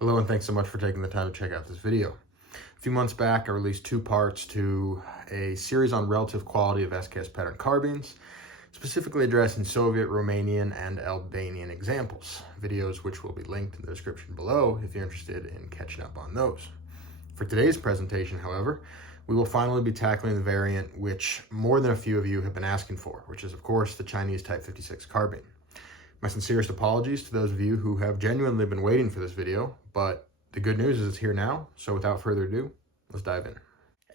Hello and thanks so much for taking the time to check out this video. A few months back, I released two parts to a series on relative quality of SKS pattern carbines, specifically addressing Soviet, Romanian, and Albanian examples, videos which will be linked in the description below if you're interested in catching up on those. For today's presentation, however, we will finally be tackling the variant which more than a few of you have been asking for, which is of course the Chinese Type 56 carbine. My sincerest apologies to those of you who have genuinely been waiting for this video, but the good news is it's here now, so without further ado, let's dive in.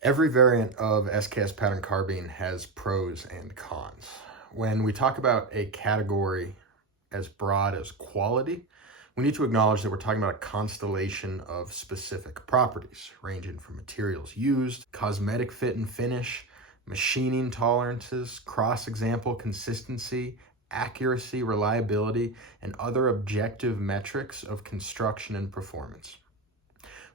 Every variant of SKS pattern carbine has pros and cons. When we talk about a category as broad as quality, we need to acknowledge that we're talking about a constellation of specific properties, ranging from materials used, cosmetic fit and finish, machining tolerances, cross-example consistency, accuracy, reliability, and other objective metrics of construction and performance.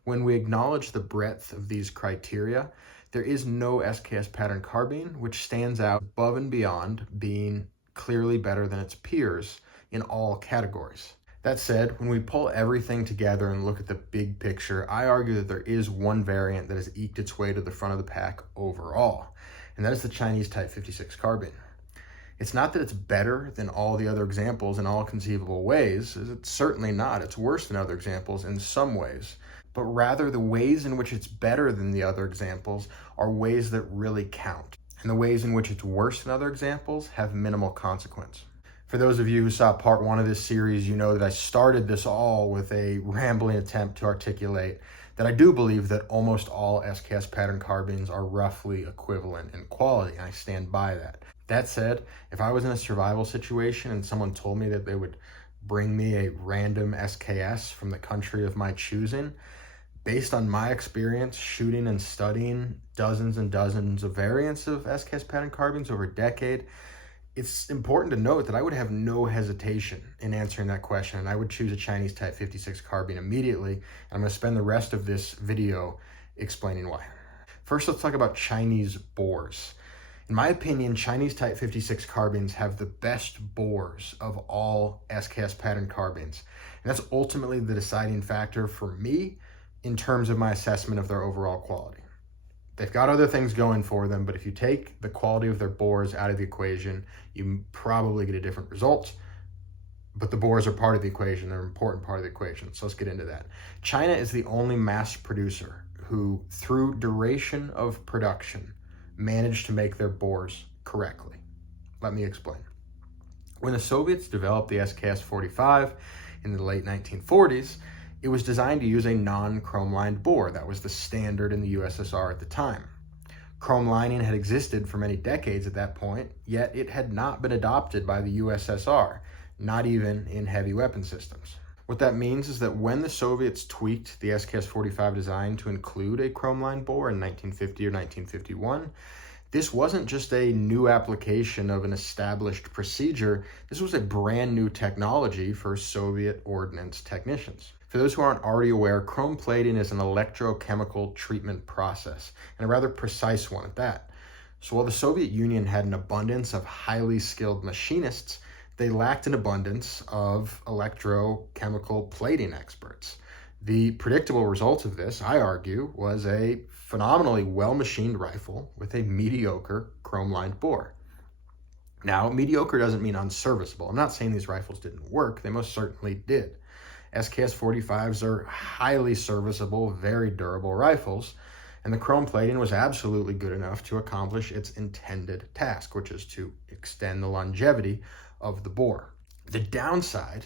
When we acknowledge the breadth of these criteria, there is no SKS pattern carbine which stands out above and beyond being clearly better than its peers in all categories. That said, when we pull everything together and look at the big picture, I argue that there is one variant that has eked its way to the front of the pack overall, and that is the Chinese Type 56 carbine. It's not that it's better than all the other examples in all conceivable ways. It's certainly not. It's worse than other examples in some ways. But rather, the ways in which it's better than the other examples are ways that really count. And the ways in which it's worse than other examples have minimal consequence. For those of you who saw part one of this series, you know that I started this all with a rambling attempt to articulate that I do believe that almost all SKS pattern carbines are roughly equivalent in quality, and I stand by that. That said, if I was in a survival situation and someone told me that they would bring me a random SKS from the country of my choosing, based on my experience shooting and studying dozens and dozens of variants of SKS pattern carbines over a decade, it's important to note that I would have no hesitation in answering that question, and I would choose a Chinese Type 56 carbine immediately, and I'm going to spend the rest of this video explaining why. First, let's talk about Chinese bores. In my opinion, Chinese Type 56 carbines have the best bores of all SKS pattern carbines. And that's ultimately the deciding factor for me in terms of my assessment of their overall quality. They've got other things going for them, but if you take the quality of their bores out of the equation, you probably get a different result. But the bores are part of the equation. They're an important part of the equation. So let's get into that. China is the only mass producer who, through duration of production, managed to make their bores correctly. Let me explain. When the Soviets developed the SKS-45 in the late 1940s, it was designed to use a non-chrome lined bore. That was the standard in the USSR at the time. Chrome lining had existed for many decades at that point, yet it had not been adopted by the USSR, not even in heavy weapon systems. What that means is that when the Soviets tweaked the SKS-45 design to include a chrome-lined bore in 1950 or 1951, this wasn't just a new application of an established procedure. This was a brand new technology for Soviet ordnance technicians. For those who aren't already aware, chrome plating is an electrochemical treatment process, and a rather precise one at that. So while the Soviet Union had an abundance of highly skilled machinists, they lacked an abundance of electrochemical plating experts. The predictable result of this, I argue, was a phenomenally well-machined rifle with a mediocre chrome-lined bore. Now, mediocre doesn't mean unserviceable. I'm not saying these rifles didn't work. They most certainly did. SKS-45s are highly serviceable, very durable rifles, and the chrome plating was absolutely good enough to accomplish its intended task, which is to extend the longevity of the bore. The downside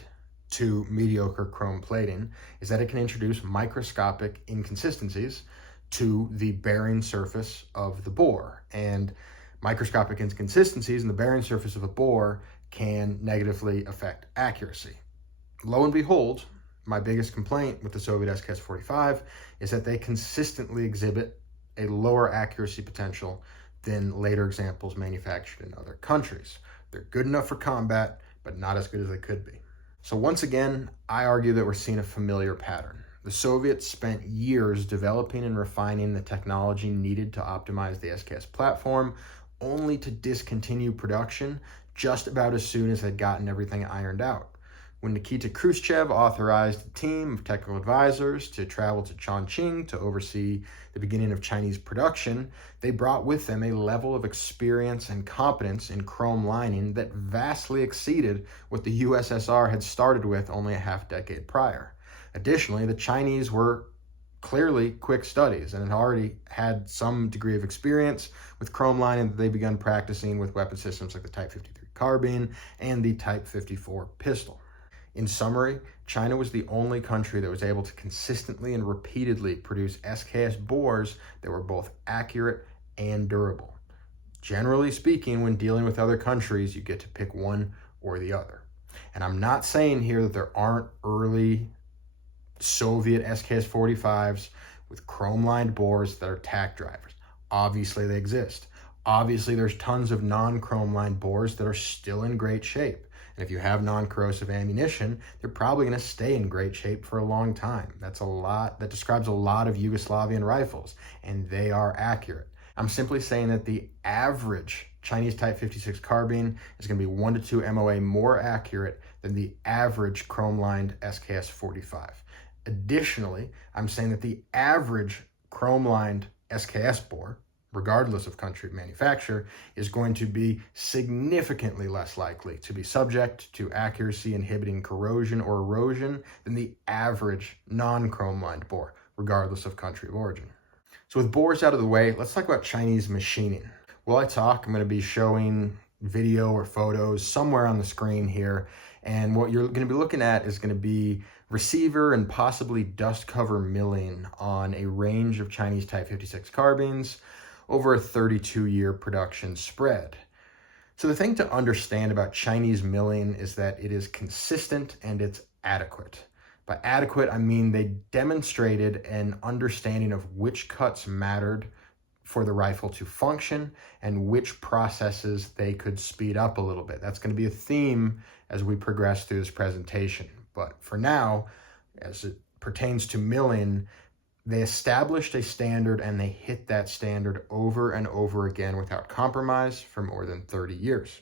to mediocre chrome plating is that it can introduce microscopic inconsistencies to the bearing surface of the bore, and microscopic inconsistencies in the bearing surface of a bore can negatively affect accuracy. Lo and behold, my biggest complaint with the Soviet SKS-45 is that they consistently exhibit a lower accuracy potential than later examples manufactured in other countries. They're good enough for combat, but not as good as they could be. So once again, I argue that we're seeing a familiar pattern. The Soviets spent years developing and refining the technology needed to optimize the SKS platform, only to discontinue production just about as soon as they'd gotten everything ironed out. When Nikita Khrushchev authorized a team of technical advisors to travel to Chongqing to oversee the beginning of Chinese production, they brought with them a level of experience and competence in chrome lining that vastly exceeded what the USSR had started with only a half-decade prior. Additionally, the Chinese were clearly quick studies and had already had some degree of experience with chrome lining that they begun practicing with weapon systems like the Type 53 carbine and the Type 54 pistol. In summary, China was the only country that was able to consistently and repeatedly produce SKS bores that were both accurate and durable. Generally speaking, when dealing with other countries, you get to pick one or the other. And I'm not saying here that there aren't early Soviet SKS 45s with chrome-lined bores that are tack drivers. Obviously, they exist. Obviously, there's tons of non-chrome-lined bores that are still in great shape. And if you have non-corrosive ammunition, they're probably going to stay in great shape for a long time. That describes a lot of Yugoslavian rifles, and they are accurate. I'm simply saying that the average Chinese Type 56 carbine is going to be 1 to 2 MOA more accurate than the average chrome-lined SKS 45. Additionally, I'm saying that the average chrome-lined SKS bore, regardless of country of manufacture, is going to be significantly less likely to be subject to accuracy inhibiting corrosion or erosion than the average non-chrome lined bore, regardless of country of origin. So with bores out of the way, let's talk about Chinese machining. While I talk, I'm going to be showing video or photos somewhere on the screen here, and what you're going to be looking at is going to be receiver and possibly dust cover milling on a range of Chinese Type 56 carbines over a 32-year production spread. So the thing to understand about Chinese milling is that it is consistent and it's adequate. By adequate, I mean they demonstrated an understanding of which cuts mattered for the rifle to function and which processes they could speed up a little bit. That's going to be a theme as we progress through this presentation. But for now, as it pertains to milling, they established a standard and they hit that standard over and over again without compromise for more than 30 years.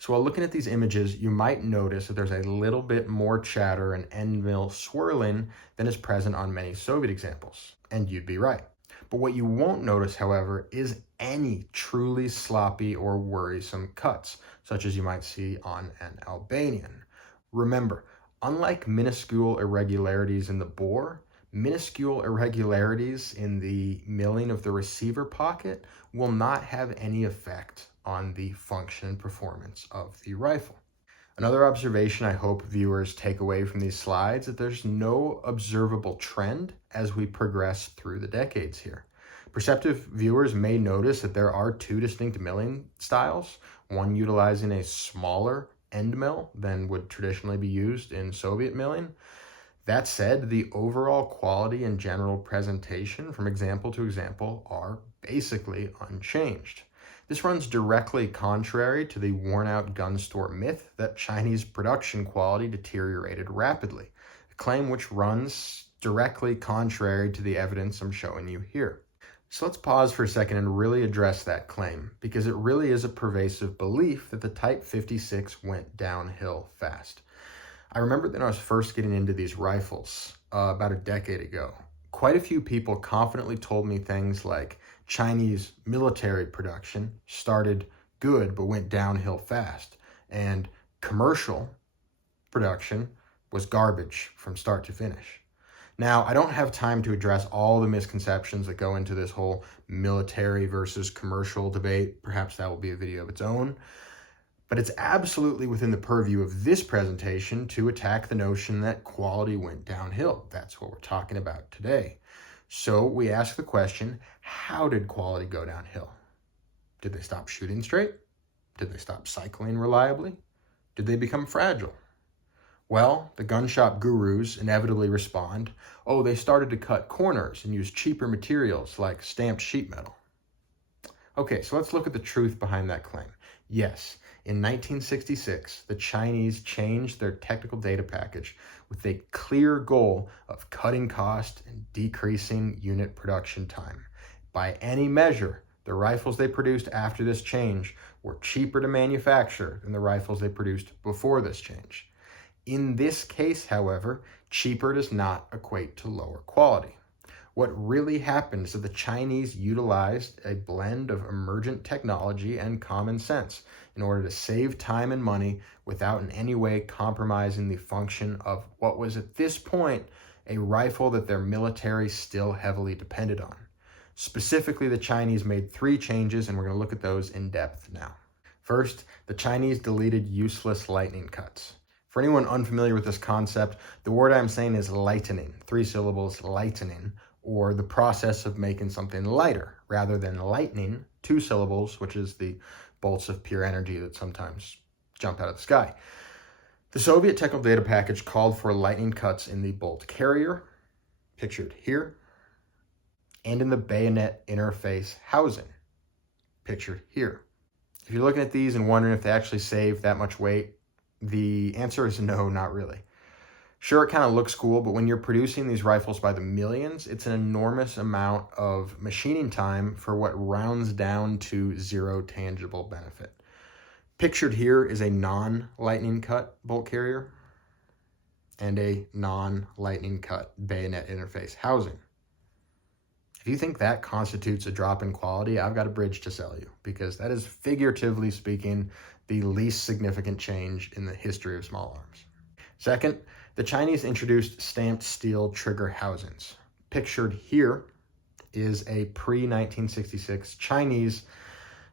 So while looking at these images, you might notice that there's a little bit more chatter and end mill swirling than is present on many Soviet examples. And you'd be right. But what you won't notice, however, is any truly sloppy or worrisome cuts, such as you might see on an Albanian. Remember, unlike minuscule irregularities in the bore, minuscule irregularities in the milling of the receiver pocket will not have any effect on the function and performance of the rifle. Another observation I hope viewers take away from these slides is that there's no observable trend as we progress through the decades here. Perceptive viewers may notice that there are two distinct milling styles, one utilizing a smaller end mill than would traditionally be used in Soviet milling. That said, the overall quality and general presentation from example to example are basically unchanged. This runs directly contrary to the worn-out gun store myth that Chinese production quality deteriorated rapidly, a claim which runs directly contrary to the evidence I'm showing you here. So let's pause for a second and really address that claim, because it really is a pervasive belief that the Type 56 went downhill fast. I remember that when I was first getting into these rifles about a decade ago, quite a few people confidently told me things like Chinese military production started good but went downhill fast, and commercial production was garbage from start to finish. Now, I don't have time to address all the misconceptions that go into this whole military versus commercial debate. Perhaps that will be a video of its own. But it's absolutely within the purview of this presentation to attack the notion that quality went downhill. That's what we're talking about today. So we ask the question, how did quality go downhill? Did they stop shooting straight? Did they stop cycling reliably? Did they become fragile? Well, the gun shop gurus inevitably respond, oh, they started to cut corners and use cheaper materials like stamped sheet metal. Okay, so let's look at the truth behind that claim. Yes, in 1966, the Chinese changed their technical data package with a clear goal of cutting cost and decreasing unit production time. By any measure, the rifles they produced after this change were cheaper to manufacture than the rifles they produced before this change. In this case, however, cheaper does not equate to lower quality. What really happened is that the Chinese utilized a blend of emergent technology and common sense in order to save time and money without in any way compromising the function of what was at this point a rifle that their military still heavily depended on. Specifically, the Chinese made 3 changes, and we're going to look at those in depth now. First, the Chinese deleted useless lightning cuts. For anyone unfamiliar with this concept, the word I'm saying is lightening, 3 syllables, lightening, or the process of making something lighter, rather than lightning, 2 syllables, which is the bolts of pure energy that sometimes jump out of the sky. The Soviet technical data package called for lightning cuts in the bolt carrier, pictured here, and in the bayonet interface housing, pictured here. If you're looking at these and wondering if they actually save that much weight, the answer is no, not really. Sure, it kind of looks cool, but when you're producing these rifles by the millions, it's an enormous amount of machining time for what rounds down to 0 tangible benefit. Pictured here is a non-lightning cut bolt carrier and a non-lightning cut bayonet interface housing. If you think that constitutes a drop in quality, I've got a bridge to sell you, because that is, figuratively speaking, the least significant change in the history of small arms. Second, the Chinese introduced stamped steel trigger housings. Pictured here is a pre-1966 Chinese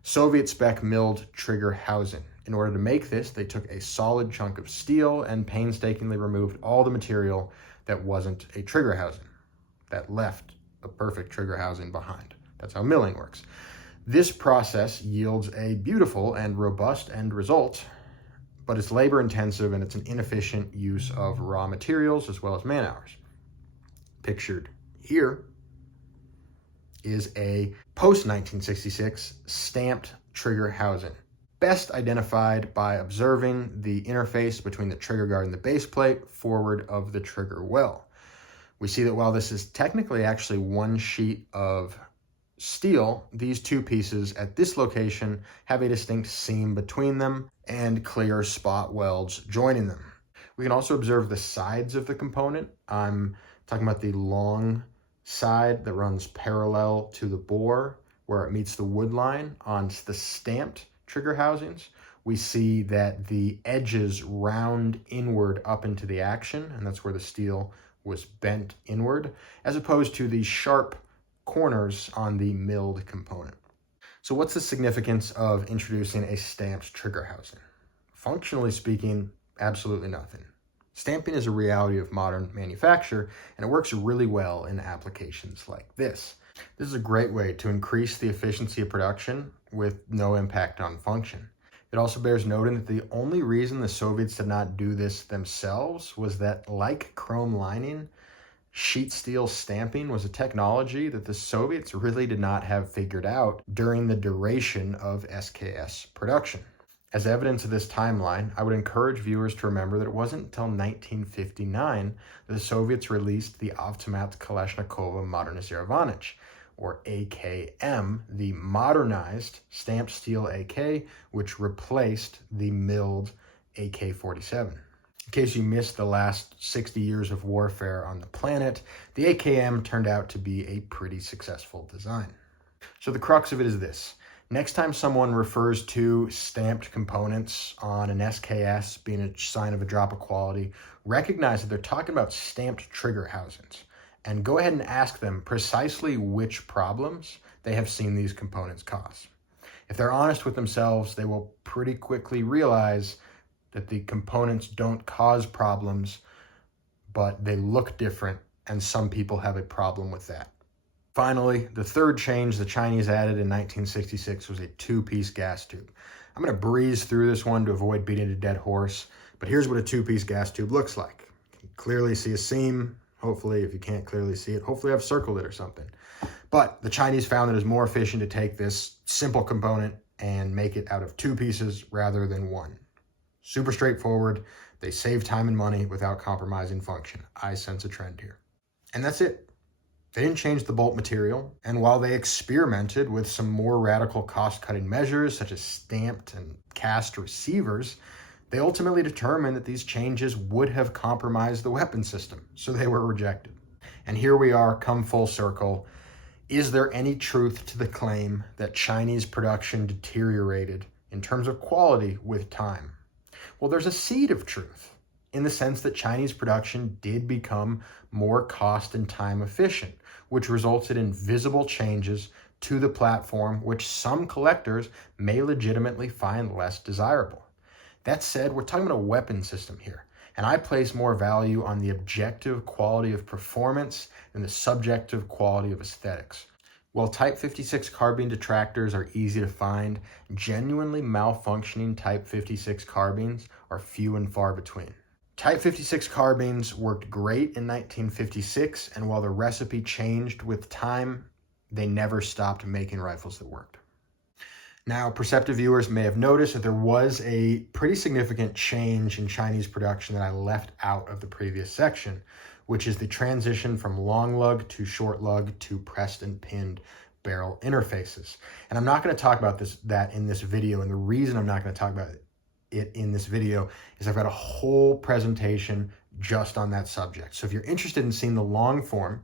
Soviet spec milled trigger housing. In order to make this, they took a solid chunk of steel and painstakingly removed all the material that wasn't a trigger housing, that left a perfect trigger housing behind. That's how milling works. This process yields a beautiful and robust end result, but it's labor intensive and it's an inefficient use of raw materials as well as man hours. Pictured here is a post-1966 stamped trigger housing, best identified by observing the interface between the trigger guard and the base plate forward of the trigger well. We see that while this is technically actually one sheet of steel, these 2 pieces at this location have a distinct seam between them and clear spot welds joining them. We can also observe the sides of the component. I'm talking about the long side that runs parallel to the bore where it meets the wood line on the stamped trigger housings. We see that the edges round inward up into the action, and that's where the steel was bent inward, as opposed to the sharp corners on the milled component. So what's the significance of introducing a stamped trigger housing? Functionally speaking, absolutely nothing. Stamping is a reality of modern manufacture, and it works really well in applications like this. This is a great way to increase the efficiency of production with no impact on function. It also bears noting that the only reason the Soviets did not do this themselves was that, like chrome lining, sheet steel stamping was a technology that the Soviets really did not have figured out during the duration of SKS production. As evidence of this timeline, I would encourage viewers to remember that it wasn't until 1959 that the Soviets released the Avtomat Kalashnikova Modernizirovanich, or AKM, the modernized stamped steel AK, which replaced the milled AK-47. In case you missed the last 60 years of warfare on the planet, the AKM turned out to be a pretty successful design. So the crux of it is this. Next time someone refers to stamped components on an SKS being a sign of a drop of quality, recognize that they're talking about stamped trigger housings, and go ahead and ask them precisely which problems they have seen these components cause. If they're honest with themselves, they will pretty quickly realize that the components don't cause problems, but they look different, and some people have a problem with that. Finally, the third change the Chinese added in 1966 was a 2-piece gas tube. I'm going to breeze through this one to avoid beating a dead horse, but here's what a 2-piece gas tube looks like. You can clearly see a seam. Hopefully, if you can't clearly see it, hopefully I've circled it or something. But the Chinese found that it was more efficient to take this simple component and make it out of 2 pieces rather than 1. Super straightforward. They save time and money without compromising function. I sense a trend here. And that's it. They didn't change the bolt material, and while they experimented with some more radical cost-cutting measures, such as stamped and cast receivers, They ultimately determined that these changes would have compromised the weapon system, so they were rejected. And here we are, come full circle. Is there any truth to the claim that Chinese production deteriorated in terms of quality with time? Well, there's a seed of truth in the sense that Chinese production did become more cost and time efficient, which resulted in visible changes to the platform, which some collectors may legitimately find less desirable. That said, we're talking about a weapon system here, and I place more value on the objective quality of performance than the subjective quality of aesthetics. While Type 56 carbine detractors are easy to find, genuinely malfunctioning Type 56 carbines are few and far between. Type 56 carbines worked great in 1956, and while the recipe changed with time, they never stopped making rifles that worked. Now, perceptive viewers may have noticed that there was a pretty significant change in Chinese production that I left out of the previous section, which is the transition from long lug to short lug to pressed and pinned barrel interfaces. And I'm not going to talk about that in this video, and the reason I'm not going to talk about it in this video is I've got a whole presentation just on that subject. So if you're interested in seeing the long form,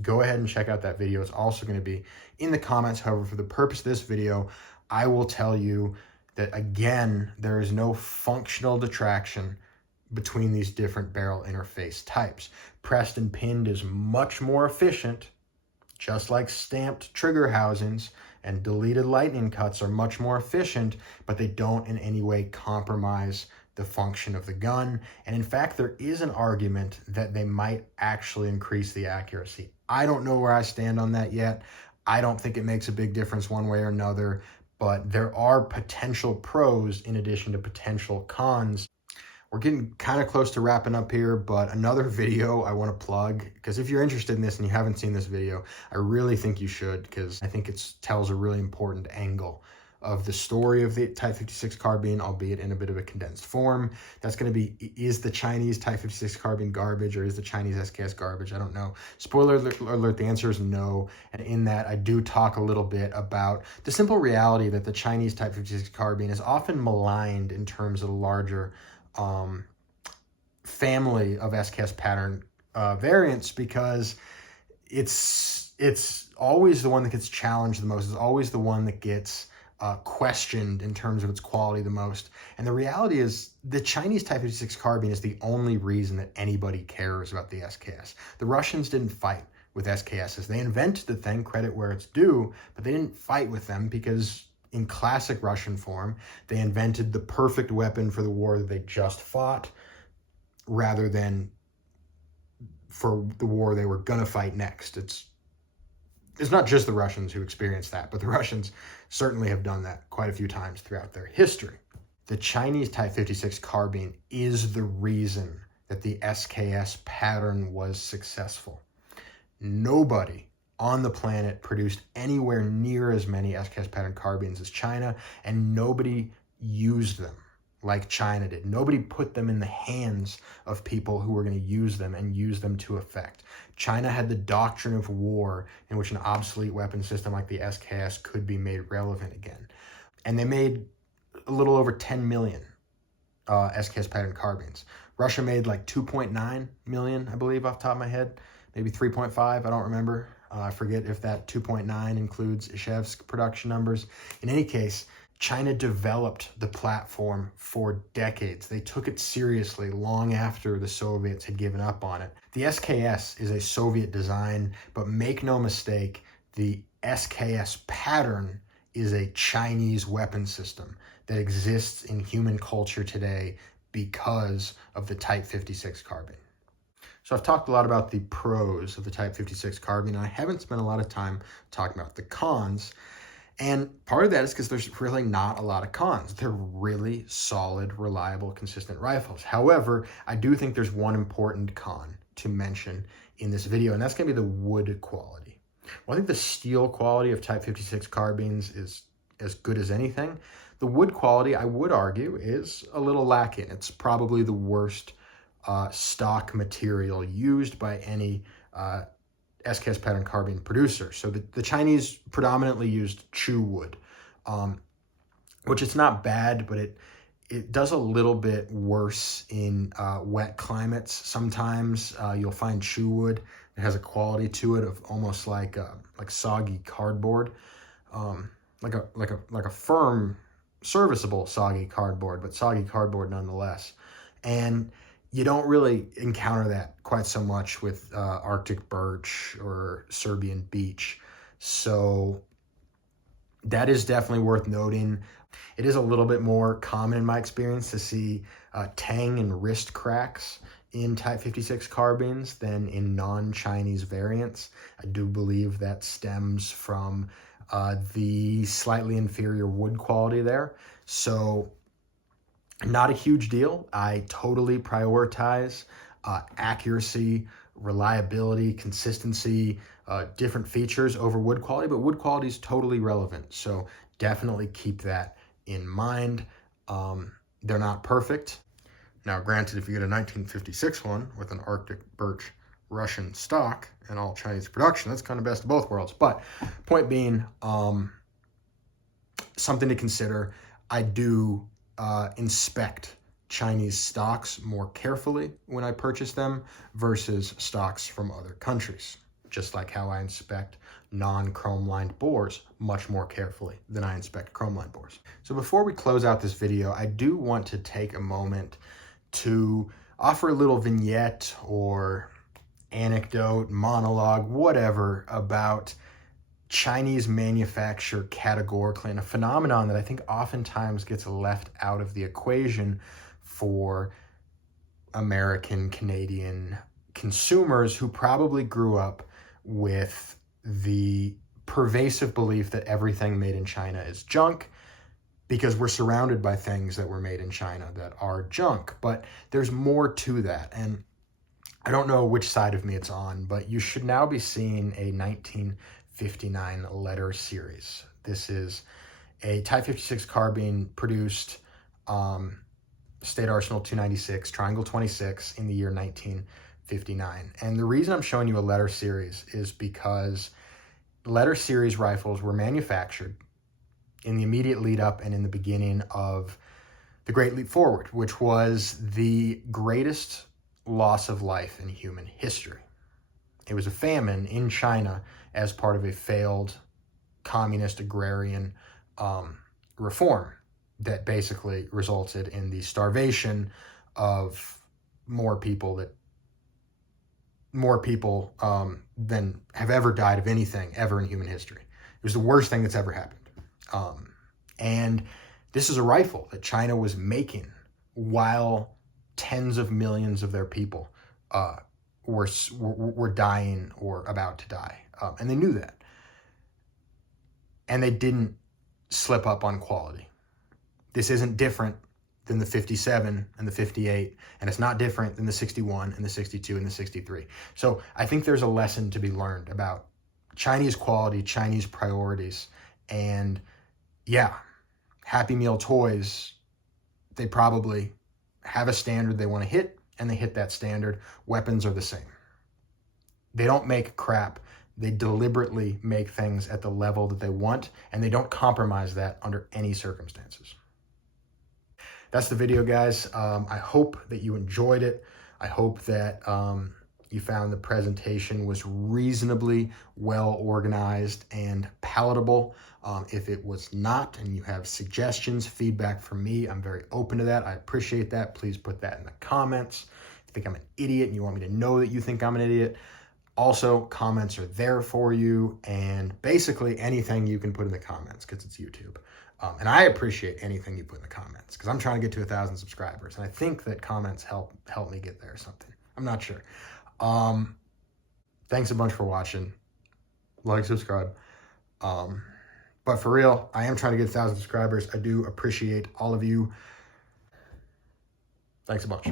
go ahead and check out that video. It's also going to be in the comments. However, for the purpose of this video, I will tell you that, again, there is no functional detraction between these different barrel interface types. Pressed and pinned is much more efficient, just like stamped trigger housings and deleted lightning cuts are much more efficient, but they don't in any way compromise the function of the gun. And in fact, there is an argument that they might actually increase the accuracy. I don't know where I stand on that yet. I don't think it makes a big difference one way or another, but there are potential pros in addition to potential cons. We're getting kind of close to wrapping up here, but another video I want to plug, because if you're interested in this and you haven't seen this video, I really think you should, because I think it tells a really important angle of the story of the Type 56 carbine, albeit in a bit of a condensed form. That's going to be, is the Chinese Type 56 carbine garbage, or is the Chinese SKS garbage? I don't know. Spoiler alert, the answer is no. And in that, I do talk a little bit about the simple reality that the Chinese Type 56 carbine is often maligned in terms of the larger family of SKS pattern variants, because it's always the one that gets challenged the most. It's always the one that gets questioned in terms of its quality the most. And the reality is the Chinese Type 56 carbine is the only reason that anybody cares about the SKS. The Russians didn't fight with SKSs. They invented the thing, credit where it's due, but they didn't fight with them because in classic Russian form, they invented the perfect weapon for the war that they just fought rather than for the war they were gonna fight next. It's not just the Russians who experienced that, but the Russians certainly have done that quite a few times throughout their history. The Chinese Type 56 carbine is the reason that the SKS pattern was successful. Nobody on the planet produced anywhere near as many SKS pattern carbines as China, and nobody used them like China did. Nobody put them in the hands of people who were going to use them and use them to effect. China had the doctrine of war in which an obsolete weapon system like the SKS could be made relevant again. And they made a little over 10 million SKS pattern carbines. Russia made like 2.9 million, I believe, off the top of my head. Maybe 3.5, I don't remember. I forget if that 2.9 includes Izhevsk production numbers. In any case, China developed the platform for decades. They took it seriously long after the Soviets had given up on it. The SKS is a Soviet design, but make no mistake, the SKS pattern is a Chinese weapon system that exists in human culture today because of the Type 56 carbine. So I've talked a lot about the pros of the Type 56 carbine, and I haven't spent a lot of time talking about the cons. And part of that is because there's really not a lot of cons. They're really solid, reliable, consistent rifles. However, I do think there's one important con to mention in this video, and that's going to be the wood quality. Well, I think the steel quality of Type 56 carbines is as good as anything. The wood quality, I would argue, is a little lacking. It's probably the worst stock material used by any SKS pattern carbine producer. So the Chinese predominantly used chew wood, which it's not bad, but it does a little bit worse in wet climates. Sometimes you'll find chew wood that has a quality to it of almost like soggy cardboard, like a firm, serviceable soggy cardboard, but soggy cardboard nonetheless. And you don't really encounter that quite so much with Arctic birch or Serbian beech. So that is definitely worth noting. It is a little bit more common in my experience to see tang and wrist cracks in Type 56 carbines than in non-Chinese variants. I do believe that stems from the slightly inferior wood quality there. So not a huge deal. I totally prioritize accuracy, reliability, consistency, different features over wood quality, but wood quality is totally relevant. So definitely keep that in mind. They're not perfect. Now, granted, if you get a 1956 one with an Arctic birch Russian stock and all Chinese production, that's kind of best of both worlds. But point being, something to consider. I do inspect Chinese stocks more carefully when I purchase them versus stocks from other countries, just like how I inspect non-chrome lined bores much more carefully than I inspect chrome lined bores. So before we close out this video, I do want to take a moment to offer a little vignette or anecdote, monologue, whatever, about Chinese manufacture categorically, and a phenomenon that I think oftentimes gets left out of the equation for American, Canadian consumers who probably grew up with the pervasive belief that everything made in China is junk, because we're surrounded by things that were made in China that are junk. But there's more to that. And I don't know which side of me it's on, but you should now be seeing a 1959 letter series. This is a Type 56 carbine produced State Arsenal 296, Triangle 26 in the year 1959. And the reason I'm showing you a letter series is because letter series rifles were manufactured in the immediate lead up and in the beginning of the Great Leap Forward, which was the greatest loss of life in human history. It was a famine in China as part of a failed communist agrarian reform that basically resulted in the starvation of more people than have ever died of anything ever in human history. It was the worst thing that's ever happened. And this is a rifle that China was making while tens of millions of their people were dying or about to die. And they knew that. And they didn't slip up on quality. This isn't different than the 57 and the 58, and it's not different than the 61 and the 62 and the 63. So I think there's a lesson to be learned about Chinese quality, Chinese priorities, and yeah, Happy Meal toys, they probably have a standard they want to hit, and they hit that standard. Weapons are the same. They don't make crap. They deliberately make things at the level that they want, and they don't compromise that under any circumstances. That's the video, guys. I hope that you enjoyed it. I hope that you found the presentation was reasonably well organized and palatable. If it was not, and you have suggestions, feedback from me, I'm very open to that. I appreciate that. Please put that in the comments. If you think I'm an idiot and you want me to know that you think I'm an idiot, also, comments are there for you, and basically anything you can put in the comments because it's YouTube. And I appreciate anything you put in the comments because I'm trying to get to 1,000 subscribers, and I think that comments help me get there or something. I'm not sure. Thanks a bunch for watching. Like, subscribe. But for real, I am trying to get 1,000 subscribers. I do appreciate all of you. Thanks a bunch.